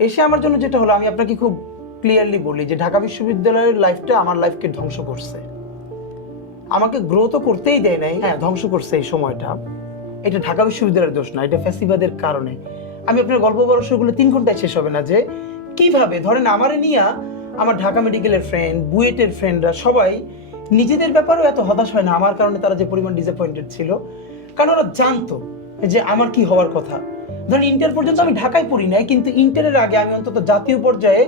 এসে আমার জন্য যেটা হলো, আমি আপনাকে খুব ক্লিয়ারলি বলি যে ঢাকা বিশ্ববিদ্যালয়ের লাইফটা আমার লাইফকে ধ্বংস করছে। আমাকে গ্রো তো করতেই দেয় নাই, হ্যাঁ ধ্বংস করছে এই সময়টা। এটা ঢাকা বিশ্ববিদ্যালয়ের দোষ না, এটা ফ্যাসিবাদের কারণে। আমি আপনার গল্প বর্ষগুলো 3 ঘন্টায় শেষ হবে না যে কিভাবে ধরেন আমারে নিয়ে আমার ঢাকা মেডিকেলের ফ্রেন্ড, বুয়েটের ফ্রেন্ডরা সবাই নিজেদের ব্যাপারেও এত হতাশ হয় না আমার কারণে, তারা যে পরিমাণ ডিসঅ্যাপয়েন্টেড ছিল, কারণ ওরা জানতো যে আমার কি হওয়ার কথা। ধরেন ইন্টার পর্যন্ত আমি ঢাকায় পড়ি নাই, কিন্তু ইন্টারের আগে আমি অন্তত জাতীয় পর্যায়ে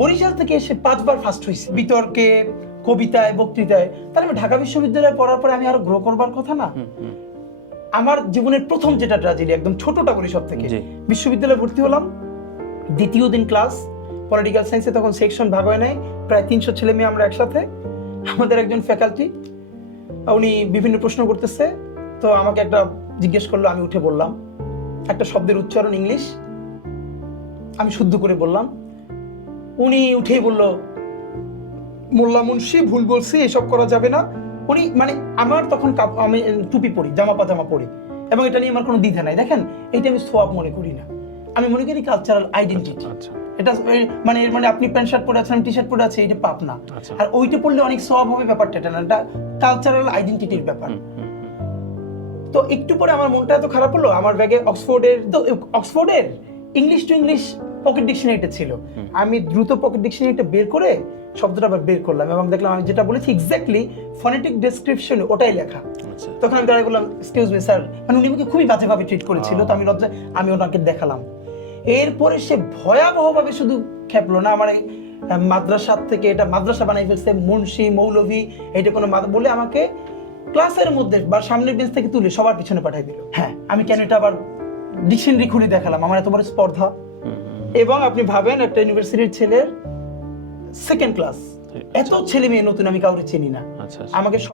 বরিশাল থেকে এসে 5 বার ফার্স্ট হয়েছি, বিতর্কে, কবিতায়, বক্তৃতায়। তাহলে আমি ঢাকা বিশ্ববিদ্যালয়ে পড়ার পরে আমি আরো গ্রো করবার কথা না? আমার জীবনের প্রথম যেটা ট্র্যাজেডি, একদম ছোটটা বলি সব থেকে, বিশ্ববিদ্যালয়ে ভর্তি হলাম, দ্বিতীয় দিন ক্লাস, পলিটিক্যাল সায়েন্সে তখন সেকশন ভাগ হয় নাই, প্রায় 300 ছেলে মেয়ে আমরা একসাথে। আমাদের একজন ফ্যাকাল্টি, উনি বিভিন্ন প্রশ্ন করতেছে, তো আমাকে একটা জিজ্ঞেস করলো, আমি উঠে বললাম একটা শব্দের উচ্চারণ ইংলিশ, আমি শুদ্ধ করে বললাম। উনি উঠেই বললো, মোল্লা মুন্সি ভুল বলছি, এসব করা যাবে না। উনি মানে আমার তখন আমি টুপি পরি, জামা পাজামা পরি, এবং এটা নিয়ে আমার কোনো দ্বিধা নাই। দেখেন এইটা আমি সোয়াব মনে করি না, আমি মনে করি কালচারাল আইডেন্টিটি। এটা মানে এর মানে আপনি প্যান্ট শার্ট পরে আছেন, টি শার্ট পরে আছে, এটা পাপ না। আর ওইটা পড়লে অনেক সোয়াব হবে, ব্যাপারটা এটা না, এটা কালচারাল আইডেন্টিটির ব্যাপার। তো একটু পরে আমার মনটা এত খারাপ হলো, আমার ব্যাগে অক্সফোর্ডের ইংলিশ টু ইংলিশ পকেট ডিকশনারিটা ছিল। আমি দ্রুত পকেট ডিকশনারিটা বের করে শব্দটা আবার বের করলাম এবং দেখলাম আমি যেটা বলেছি এক্স্যাক্টলি ফনেটিক ডেসক্রিপশন ওটাই লেখা। তখন আমি দাঁড়িয়ে বললাম, এক্সকিউজ মি স্যার, মানে উনি আমাকে খুবই বাজেভাবে ট্রিট করেছিল, তো আমি লজ্জায় আমি ওনাকে দেখালাম। এরপরে সে ভয়াবহভাবে শুধু খেপলো না, আমার এই মাদ্রাসা থেকে এটা মাদ্রাসা বানাই ফেলছে, মুন্সি মৌলভী, এটা কোনো বলে আমাকে ক্লাসের মধ্যে বা সামনের বেঞ্চ থেকে তুলে সবার পিছনে পাঠিয়ে দিল। হ্যাঁ, আমি কেন এটা আবার ডিকশনারি খুলে দেখালাম, আমার এত বড় স্পর্ধা। এবং আপনি ভাবেন একটা ইউনিভার্সিটির ছেলের সেকেন্ড ক্লাস, এত ছেলে মেয়ে নতুন, আমি কাউকে চিনি না, আমাকে